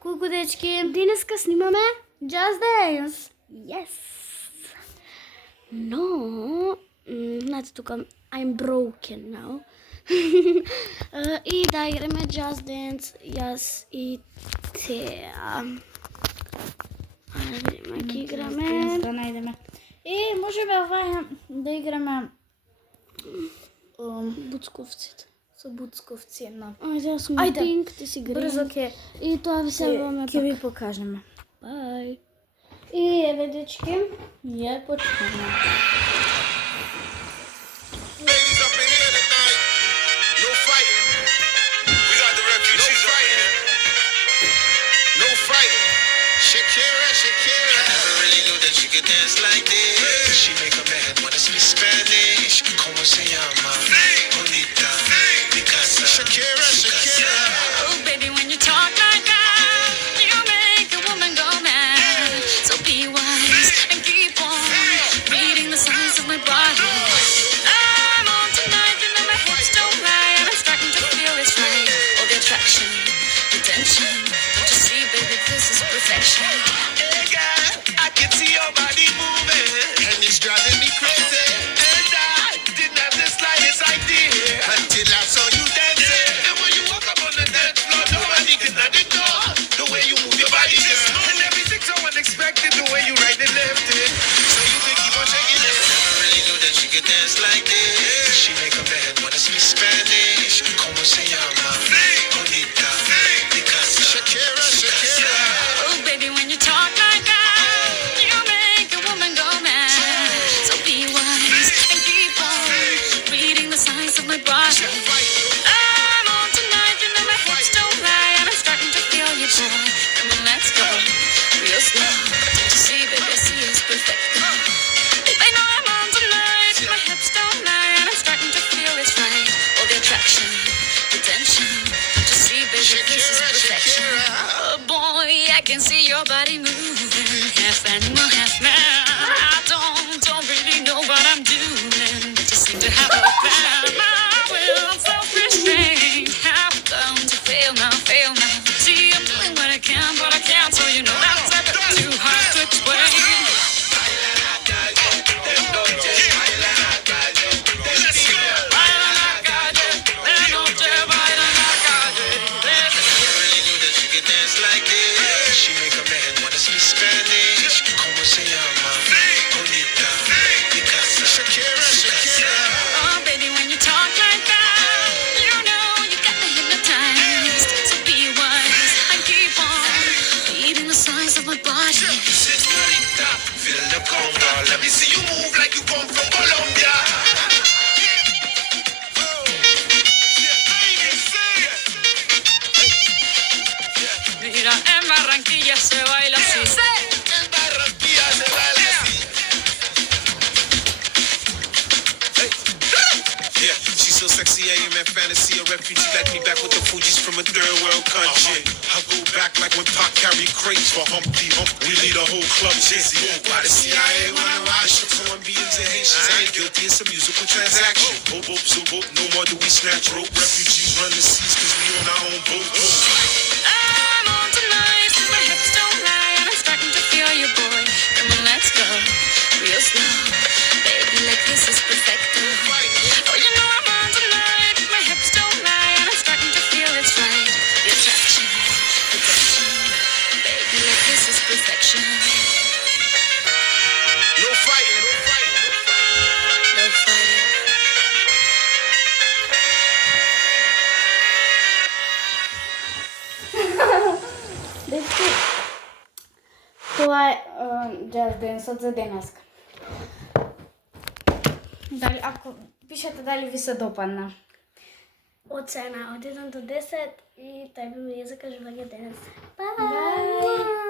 Кукудечки, днеска снимаме Just Dance. Yes. Но, знаете тук, I'm broken now. И да играме Just Dance, аз и Теа. Айде да видим, ако играме. Да найдеме. И можем да играме Буцковците. со буцковци. Айде, аз съм Айде. Пинк, ти си Грин. Брзо ке И това ви следваме ќе ви пак. покажеме. Бай. И еве дечки, ја почнеме. Ladies up in here tonight. No fighting. We got the refugees up in here. No fighting. Shakira, Shakira. I never really knew that she could dance like this. She make a man wanna speak Spanish. Como se llama? Bonita. Picasa. Shakira, Shakira. Oh, baby, when you talk like that, you make a woman go mad. So be wise and keep on reading the signs of my body. I'm on tonight, you know my hips don't lie, and I'm starting to feel it's right. All the attraction, the tension. Don't you see, baby, this is perfection. Hey girl, I can see your body moving, and it's driving me crazy. And I didn't have the slightest idea until I saw you dancing. And when you walk up on the dance floor, nobody can ignore the way you move your body, girl. And everything's so unexpected, the way you right and left it. So you can keep on shaking it. I never really knew that she could dance like this. She make a man wanna speak Spanish. Como se llama? Bonita. Picasa. Shakira, Shakira. Oh, baby, when you talk like that, you make a woman go mad. So be wise and keep on reading the signs of my body. I'm on tonight, you know my hips don't lie, and I'm starting to feel you, boy. Come on, let's go real slow. Don't you see, baby, I see it's perfect. They know I'm on tonight, my hips don't lie, and I'm starting to feel it's right. All the attraction, the tension. Don't you see, baby, this is perfection. Oh boy, I can see your body moving, half animal, half man. I don't really know what I'm doing, but you seem to have a plan. My will, self-restraint, have come to fail now, fail now. See, I'm doing what I can, but I can't, so you know that's a bit too hard to explain. Baila la calle, de noche baila la calle. Really knew that she could dance like this. She make a man wanna speak Spanish. Como se llama? Bonita. Picasa. Shakira, Shakira. Oh, baby, when you talk like that, you know you got me hypnotized. So be wise and keep on reading the signs of my body. Señorita, feel the conga. Let me see you move like you come from Colombia. Mira, en Barranquilla se baila así. En Barranquilla se baila así. Hey. Yeah, she's so sexy, I am in fantasy. A refugee like me back with the Fugees from a third world country. I go back like when Pac carried crates for Humpty Hump. We lead a whole club dizzy. Why the CIA wanna watch the Colombians and Haitians? I ain't guilty, it's a musical transaction. Hope, hope, so hope, no more do we snatch rope. Refugees run the seas cause we on our own boat. I'm on tonight, my hips don't lie, and I'm starting to feel you, boy. Come on, let's go real slow. Baby, like this is perfect. Oh, you know I'm on tonight, my hips don't lie, and I'm starting to feel it's right. The attraction, the tension. Baby, like this is perfection. No fighting, no fighting, no fighting. No fighting. Дечки, това е Just Dance за денеска. Дали, ако пишете дали ви се допадна. Оцена от 1 до 10 и той би ми е закажване днес. Bye.